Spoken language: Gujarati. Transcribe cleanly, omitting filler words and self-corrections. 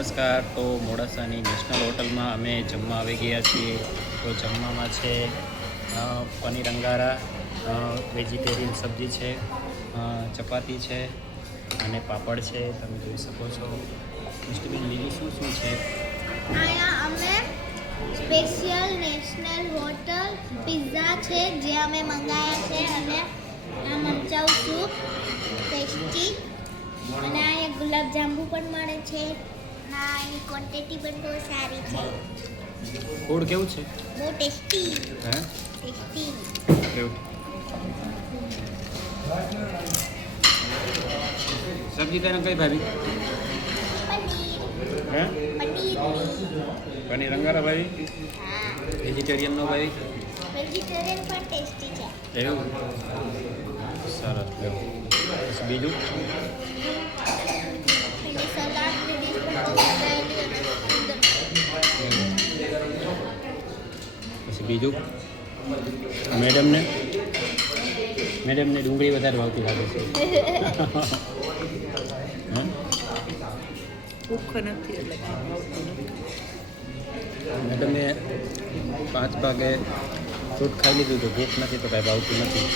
નમસ્કાર. તો મોડાસાની નેશનલ હોટલમાં અમે જમવા આવી ગયા છીએ. તો જમવામાં છે પનીર અંગારા, વેજીટેરિયન સબ્જી છે, ચપાતી છે અને પાપડ છે. તમે જોઈ શકો છો. મિસ્ટરબેન, બીજું શું શું છે? અહીંયા અમે સ્પેશિયલ નેશનલ હોટલ પિઝા છે જે અમે મંગાવ્યા છે, અને આ મરચાઉ સૂપ ટેસ્ટી, અને અહીંયા ગુલાબજાંબુ પણ મળે છે. ના, એની ક્વોન્ટિટી પણ બહુ સારી છે. ફૂડ કેવું છે? બહુ ટેસ્ટી. હે ટેસ્ટી. કેવું? સબ્જી તને કઈ ભાવી? પનીર. હે પનીર. પનીર અંગારા ભાવી? હા. વેજીટેરિયનનો ભાવી? વેજીટેરિયન પણ ટેસ્ટી છે. એવું સરસ. લેવું પછી બીજું? એની સલાડની ડીશ પણ બહુ બનાવેલી અને સુંદર છે. પછી બીજું? મેડમને ડુંગળી વધારે ભાવતી લાગે છે. હં? ભૂખ નથી એટલે કાંઈ ભાવતું નથી. મેડમે 5 વાગે ફ્રૂટ ખાઈ લીધું તો ભૂખ નથી, તો કાંઈ ભાવતું નથી.